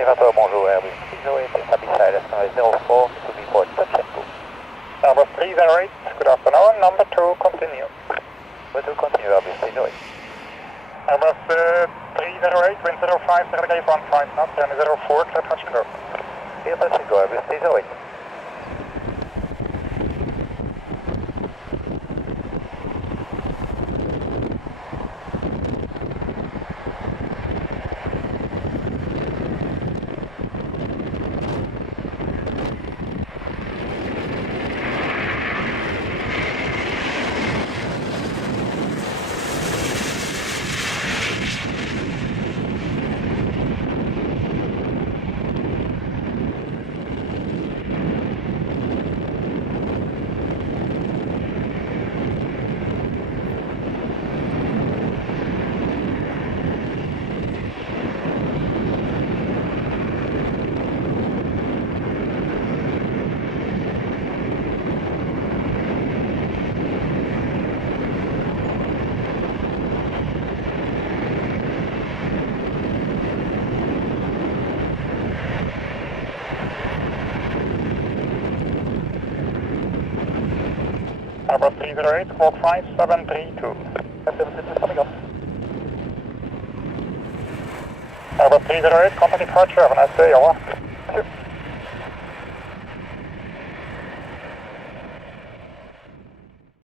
Levator, bonjour, Airbus 308, Stabilize runway 04, to be for touch and go. Airbus 308, good afternoon, number 2, continue. Number 2, continue, Airbus 308. Airbus 308, wind 05, delegate 15 knots, and 04, clear touch and go. Clear touch and go, Airbus 308. Airbus 308, squawk 5732. 5732 coming up. Airbus 308, contact departure, have a nice day, over.